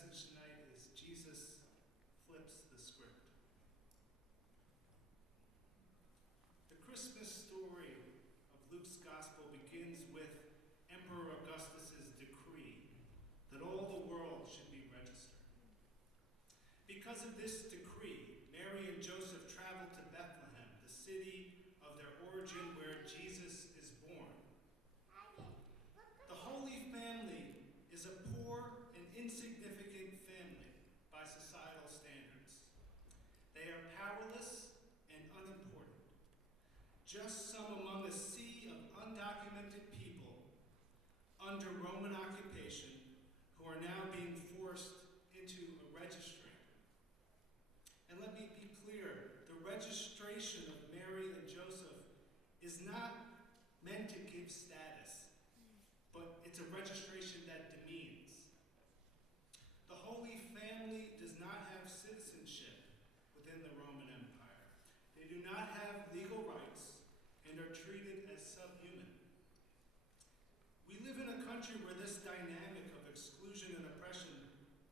message tonight is Jesus flips the script. The Christmas story of Luke's gospel begins with Emperor Augustus's decree that all the world should be registered. Because of this decree, Mary and Joseph traveled to Bethlehem, the city of their origin where Jesus is born. The Holy Family is a poor and insignificant family by societal standards. They are powerless and unimportant, just some among a sea of undocumented people under Roman occupation who are now being forced into a registry. And let me be clear, the registration of Mary and Joseph is not meant to give status, but it's a registration that demeans. The Holy Family does not have citizenship within the Roman Empire. They do not have legal rights and are treated as subhuman. We live in a country where this dynamic of exclusion and oppression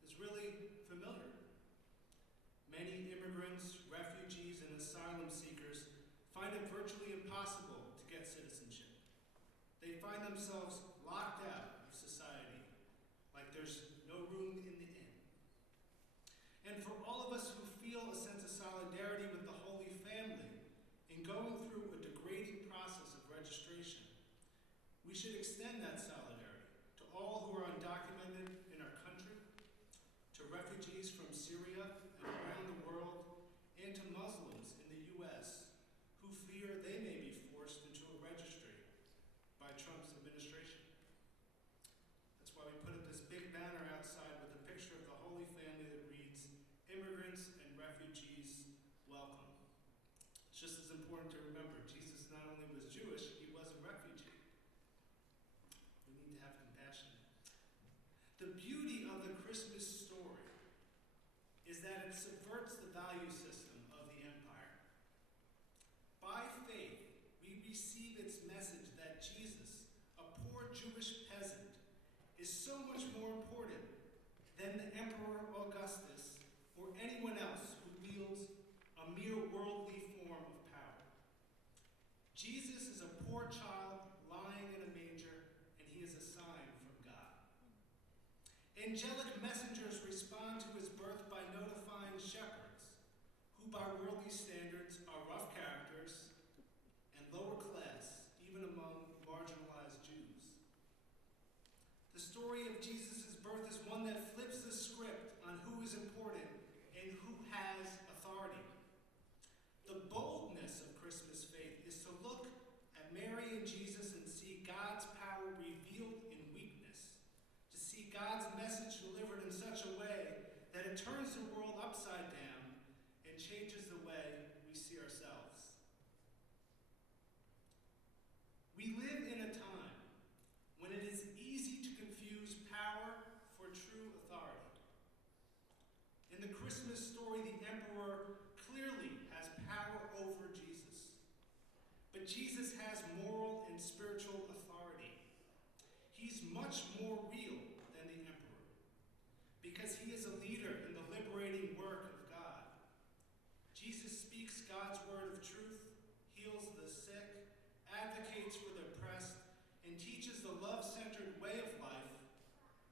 is really familiar. Many immigrants, refugees, and asylum seekers find it virtually impossible to get citizenship. They find themselves locked out of society, like there's no room in the inn. And for all of us who feel a sense of solidarity with the Holy Family in going through a degrading process of registration, we should extend that solidarity to all who are undocumented in our country, to refugees from Syria and around the world, and to Muslims in the U.S. who fear they may be forced into a registry by Trump's administration. That's why we put up this big banner outside with a picture of the Holy Family that reads, "Immigrants and refugees, welcome." It's just as important to remember, Jesus not only was Jewish, he was a refugee. We need to have compassion. The beauty of the Christmas story is that it subverts the value system of the empire. By faith, we receive its message that Jesus, a poor Jewish peasant, is so much more important than the Emperor Augustus or anyone else who wields a mere worldly form of power. Jesus is a poor child lying in a manger, and he is a sign from God. Angelic messengers respond to his birth by notifying shepherds, who by worldly standards are rough characters and lower class, even among marginalized Jews. The story of Jesus' birth is one that flips the script on who is important and who has authority. The boldness of Christmas faith is to look at Mary and Jesus and see God's power revealed in weakness, to see God's message delivered in such a way that it turns the world upside down and changes the way we see ourselves. We live in a time when it is easy to confuse power for true authority. In the Christmas story, the emperor clearly has power over Jesus. But Jesus has moral and spiritual authority. He's much more real than the emperor because he is a leader in the liberating work of God. Jesus speaks God's word of truth, heals the sick, advocates for the oppressed, and teaches the love-centered way of life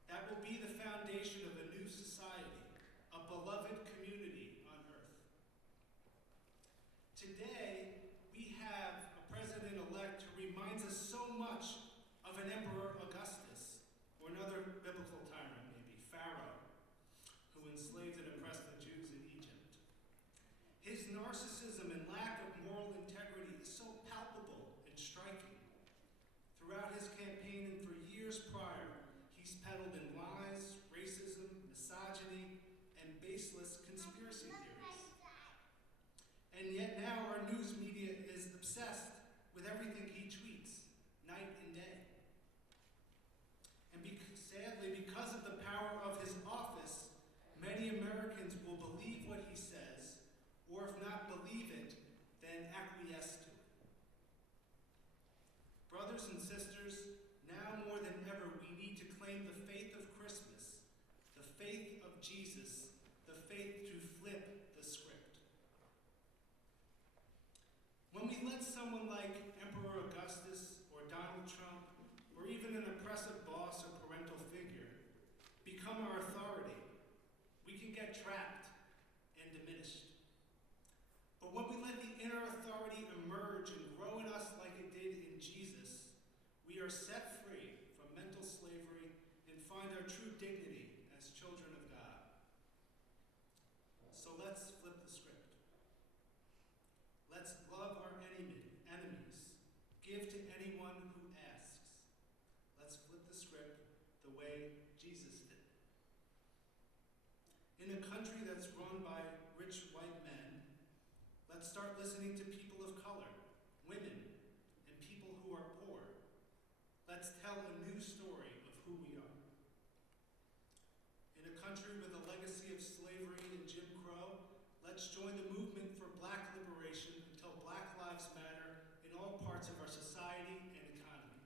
that will be the foundation of a new society, a beloved community on earth. Today, we have a president-elect who reminds us so much of an Emperor Augustus, or another biblical tyrant, maybe, Pharaoh, who enslaved and oppressed the Jews in Egypt. His narcissism and lack of moral integrity is so palpable and striking. Throughout his campaign and for years prior, when we let someone like Emperor Augustus or Donald Trump or even an oppressive boss or parental figure become our authority, we can get trapped and diminished. But when we let the inner authority emerge and grow in us like it did in Jesus, we are set free from mental slavery and find our true dignity as children of God. So let's flip the script. Let's love our enemies, give to anyone who asks. Let's flip the script the way Jesus did. In a country that's run by rich white men, let's start listening to people of color, women, and people who are poor. Let's tell a new story of who we are. In a country with a legacy of slavery and Jim Crow, let's join the movement for Black liberation until Black lives matter in all parts of our society and economy.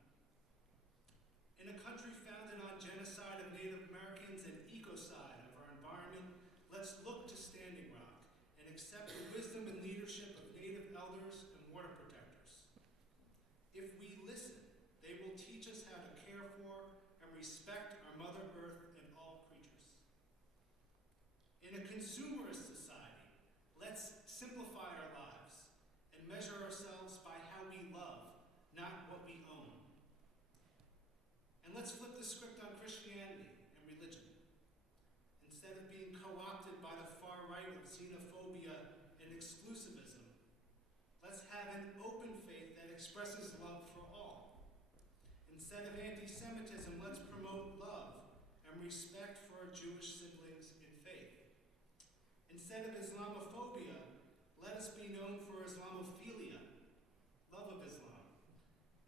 In a country founded on genocide of Native Americans and ecocide of our environment, let's look to Standing Rock and accept the wisdom and leadership of Native elders and water protectors. If we listen, they will teach us how to care for and respect our Mother Earth and all creatures. In a consumerist society, let's simplify our lives and measure ourselves by how we love, not what we own. And let's flip the script on Christianity and religion. Instead of being co-opted by the far right of xenophobia and exclusivism, let's have an open faith that expresses love for all. Instead of anti-Semitism, let's promote love and respect for our Jewish siblings in faith. Instead of Islamophobia, let us be known for Islamophilia, love of Islam,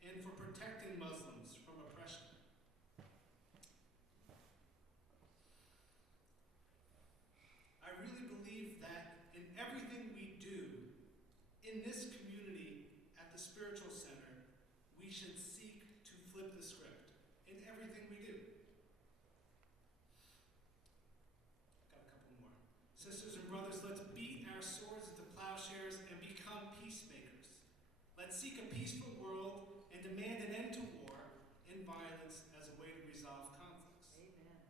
and for protecting Muslims from oppression. I really believe that in everything we do in this community at the Spiritual Center, we should seek to flip the script in everything we do. Got a couple more. Sisters and brothers, let's beat our swords into plowshares and become peacemakers. Let's seek a peaceful world and demand an end to war and violence as a way to resolve conflicts. Amen.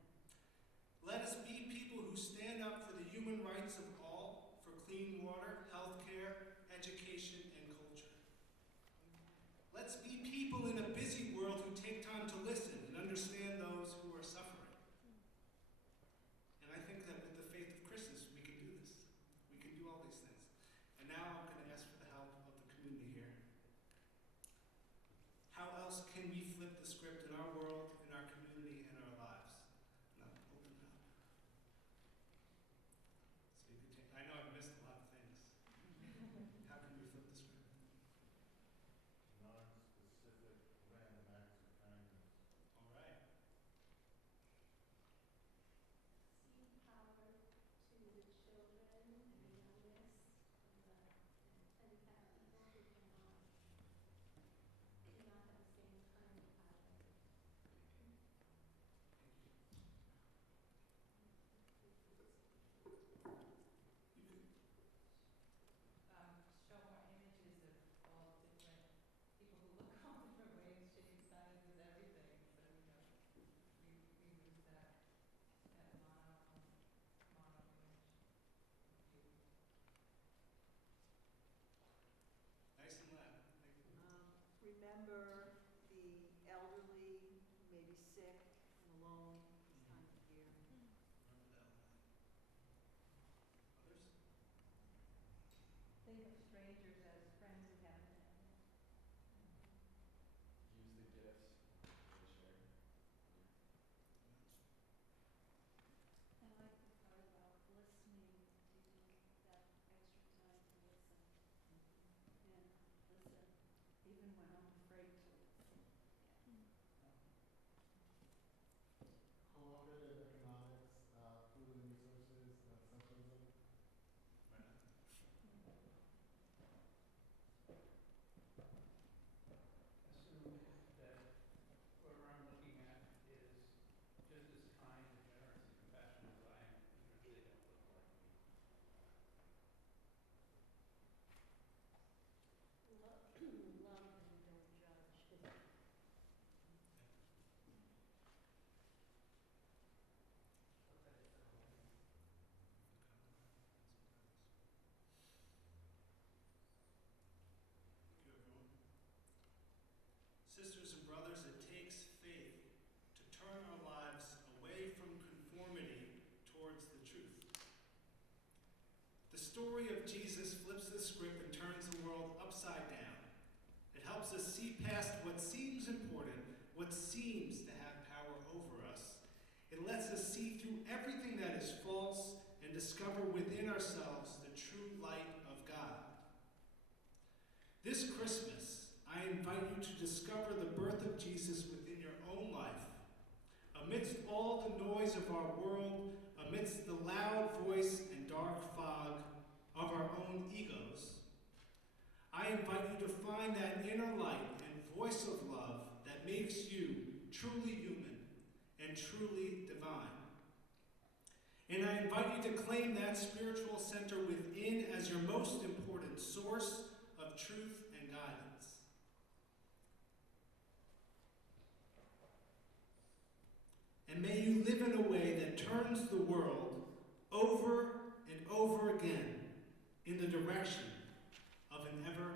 Let us be people who stand up for the human rights of all, for clean water, health care, education, and culture. Let's be people in a busy world who take time to listen and understand those who are suffering. And I think that with the faith of Christmas, we can do this. We can do all these things. And now I'm going to ask for the help of the community here. How else can we flip the script in our world, in our community, and our lives? And I'll open it up. So you can I know I've missed a lot of things. How can we flip the script? Non-specific random acts of kindness. All right. Seed power to the children and the youngest and have people who cannot have the same kind of power. Show more images of all different people who look all different ways, shape, sizes, everything. So, we use that mono image view. Nice and loud. Thank you. Remember the elderly who may be sick and alone this time of year. Remember that one. Others? Think of strangers as friends we haven't met. Use the gifts they share. I like the part about listening, taking that extra time to listen. And listen even when I'm afraid to listen. story of Jesus flips the script and turns the world upside down. It helps us see past what seems important, what seems to have power over us. It lets us see through everything that is false and discover within ourselves the true light of God. This Christmas, I invite you to discover the birth of Jesus within your own life. Amidst all the noise of our world, amidst the loud voice and dark fog of our own egos, I invite you to find that inner light and voice of love that makes you truly human and truly divine. And I invite you to claim that spiritual center within as your most important source of truth and guidance. And may you live in a way that turns the world over and over again in the direction of an ever